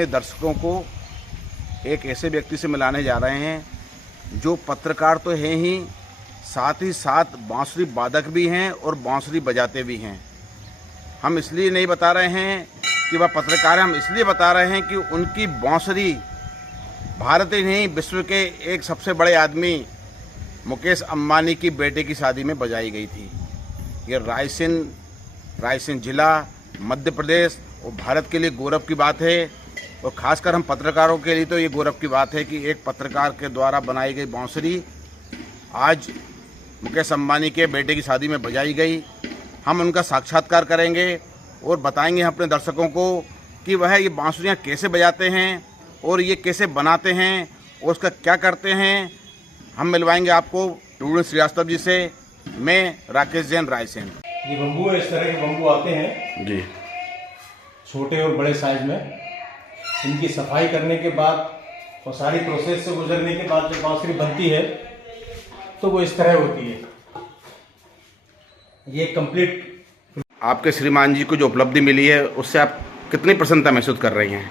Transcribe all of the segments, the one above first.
अपने दर्शकों को एक ऐसे व्यक्ति से मिलाने जा रहे हैं जो पत्रकार तो हैं ही, साथ ही साथ बांसुरी वादक भी हैं और बांसुरी बजाते भी हैं। हम इसलिए नहीं बता रहे हैं कि वह पत्रकार हैं, हम इसलिए बता रहे हैं कि उनकी बांसुरी भारत ही नहीं विश्व के एक सबसे बड़े आदमी मुकेश अंबानी की बेटे की शादी में बजाई गई थी। ये रायसेन जिला मध्य प्रदेश और भारत के लिए गौरव की बात है, और ख़ासकर हम पत्रकारों के लिए तो ये गौरव की बात है कि एक पत्रकार के द्वारा बनाई गई बांसुरी आज मुकेश अंबानी के बेटे की शादी में बजाई गई। हम उनका साक्षात्कार करेंगे और बताएंगे अपने दर्शकों को कि वह ये बांसुरियाँ कैसे बजाते हैं और ये कैसे बनाते हैं और उसका क्या करते हैं। हम मिलवाएंगे आपको टूडू श्रीवास्तव जी से। मैं राकेश जैन, रायसेन। ये बम्बू है, इस तरह के बम्बू आते हैं जी, छोटे और बड़े साइज में। इनकी सफाई करने के बाद और सारी प्रोसेस से गुजरने के बाद जब बांसुरी बनती है तो वो इस तरह होती है। ये कंप्लीट। आपके श्रीमान जी को जो उपलब्धि मिली है उससे आप कितनी प्रसन्नता महसूस कर रही हैं?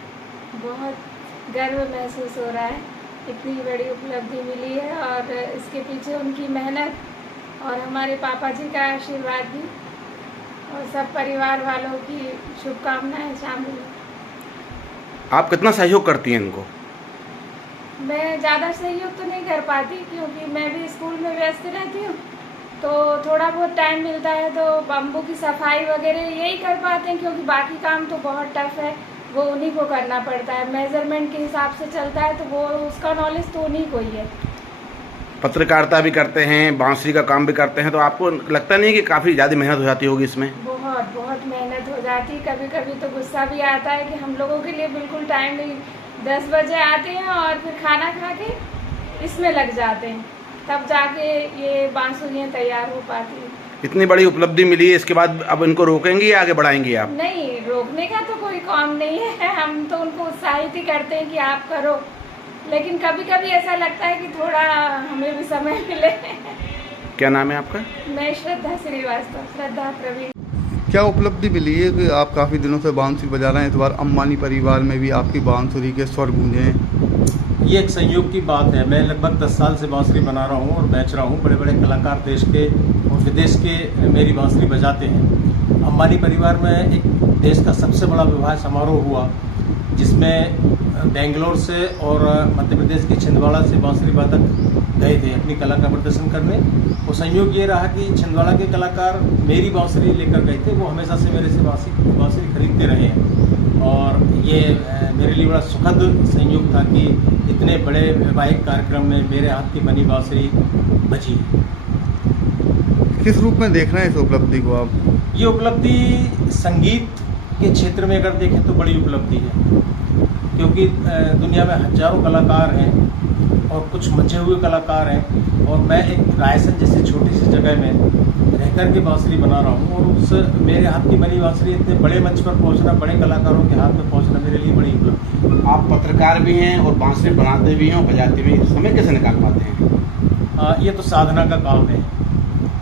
बहुत गर्व महसूस हो रहा है, इतनी बड़ी उपलब्धि मिली है और इसके पीछे उनकी मेहनत और हमारे पापा जी का आशीर्वाद भी और सब परिवार वालों की शुभकामनाएं शामिल हैं। आप कितना सहयोग करती हैं इनको? मैं ज़्यादा सहयोग तो नहीं कर पाती क्योंकि मैं भी स्कूल में व्यस्त रहती हूँ, तो थोड़ा बहुत टाइम मिलता है तो बम्बू की सफाई वगैरह यही कर पाते हैं, क्योंकि बाकी काम तो बहुत टफ है, वो उन्हीं को करना पड़ता है। मेजरमेंट के हिसाब से चलता है तो वो उसका नॉलेज तो उन्हीं को ही है। पत्रकारिता भी करते हैं, बांसुरी का काम भी करते हैं, तो आपको लगता नहीं कि काफ़ी ज़्यादा मेहनत हो जाती होगी इसमें? बहुत मेहनत हो जाती है। कभी कभी तो गुस्सा भी आता है कि हम लोगों के लिए बिल्कुल टाइम नहीं। 10 बजे आते हैं और फिर खाना खा के इसमें लग जाते हैं, तब जाके ये बांसुरियाँ तैयार हो पाती है। इतनी बड़ी उपलब्धि मिली है, इसके बाद अब इनको रोकेंगी या आगे बढ़ाएंगी आप? नहीं, रोकने का तो कोई काम नहीं है, हम तो उनको उत्साहित ही करते हैं कि आप करो, लेकिन कभी कभी ऐसा लगता है कि थोड़ा हमें भी समय मिले। क्या नाम है आपका? मैं श्रद्धा श्रीवास्तव, श्रद्धा प्रवीण। क्या उपलब्धि मिली है कि आप काफ़ी दिनों से बांसुरी बजा रहे हैं, इस बार अंबानी परिवार में भी आपकी बांसुरी के स्वर गूंजे हैं? ये एक संयोग की बात है। मैं लगभग 10 साल से बांसुरी बना रहा हूँ और बेच रहा हूँ। बड़े बड़े कलाकार देश के और विदेश के मेरी बांसुरी बजाते हैं। अंबानी परिवार में एक देश का सबसे बड़ा विवाह समारोह हुआ, जिसमें बेंगलोर से और मध्य प्रदेश के छिंदवाड़ा से बांसुरी वादक गए थे अपनी कला का प्रदर्शन करने। वो संयोग ये रहा कि छिंदवाड़ा के कलाकार मेरी बांसुरी लेकर गए थे। वो हमेशा से मेरे से बांसुरी खरीदते रहे हैं और ये मेरे लिए बड़ा सुखद संयोग था कि इतने बड़े वैवाहिक कार्यक्रम में मेरे हाथ की बनी बांसुरी बजी। किस रूप में देख रहे हैं इस उपलब्धि को आप? ये उपलब्धि संगीत के क्षेत्र में अगर देखें तो बड़ी उपलब्धि है, क्योंकि दुनिया में हजारों कलाकार हैं और कुछ मंचे हुए कलाकार हैं, और मैं एक रायसेन जैसी छोटी सी जगह में रहकर के बांसुरी बना रहा हूँ, और उस मेरे हाथ की बनी बांसुरी इतने बड़े मंच पर पहुँचना, बड़े कलाकारों के हाथ में पहुँचना मेरे लिए बड़ी उपलब्धि है। आप पत्रकार भी हैं और बांसुरी बनाते भी हैं और बजाते भी हैं, समय कैसे निकाल पाते हैं? ये तो साधना का काम है।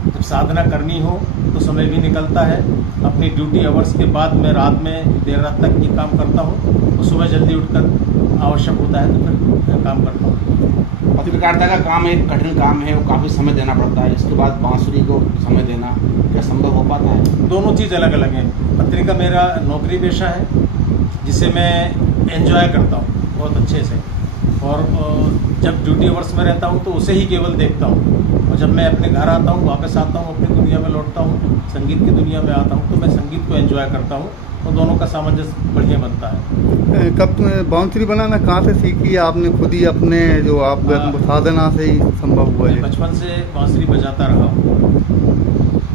जब साधना करनी हो तो समय भी निकलता है। अपनी ड्यूटी आवर्स के बाद मैं रात में देर रात तक ये काम करता हूँ, और सुबह जल्दी उठकर आवश्यक होता है तो फिर काम करता हूँ। पत्रकारिता का काम एक कठिन काम है, वो काफ़ी समय देना पड़ता है। इसके बाद बांसुरी को समय देना क्या संभव हो पाता है? दोनों चीज़ अलग अलग हैं। पत्रिका मेरा नौकरी पेशा है, जिसे मैं एंजॉय करता हूँ बहुत अच्छे से, और जब ड्यूटी आवर्स में रहता हूँ तो उसे ही केवल देखता हूँ, और जब मैं अपने घर आता हूँ, वापस आता हूँ, अपनी दुनिया में लौटता हूँ, संगीत की दुनिया में आता हूँ, तो मैं संगीत को एंजॉय करता हूँ, और दोनों का सामंजस्य बढ़िया बनता है। कब बांसुरी बनाना कहाँ से सीखी है आपने? खुद ही अपने जो आप साधना से ही संभव हुआ है? बचपन से बांसुरी बजाता रहा हूँ।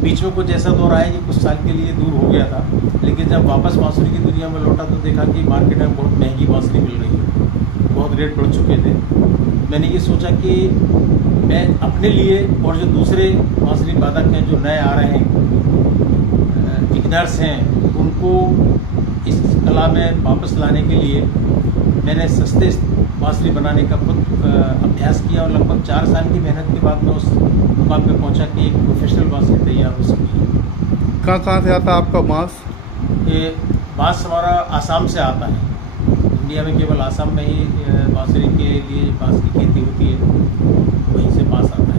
बीच में कुछ ऐसा दौर आया कि कुछ साल के लिए दूर हो गया था, लेकिन जब वापस बांसुरी की दुनिया में लौटा तो देखा कि मार्केट में बहुत महंगी बांसुरी मिल रही है, बहुत रेट बढ़ चुके थे। मैंने ये सोचा कि मैं अपने लिए और जो दूसरे बांसुरी वादक हैं जो नए आ रहे हैं, बिगिनर्स हैं, उनको इस कला में वापस लाने के लिए मैंने सस्ते बांसुरी बनाने का खुद अभ्यास किया, और लगभग 4 साल की मेहनत के बाद मैं उस मुकाम पे पहुंचा कि एक प्रोफेशनल बांसुरी तैयार हो सकी है। कहाँ से आता है आपका बांस? ये बांस हमारा आसाम से आता है। इंडिया में केवल आसाम में ही बांसुरी के लिए बांस की खेती होती है, वहीं से बांस आता है।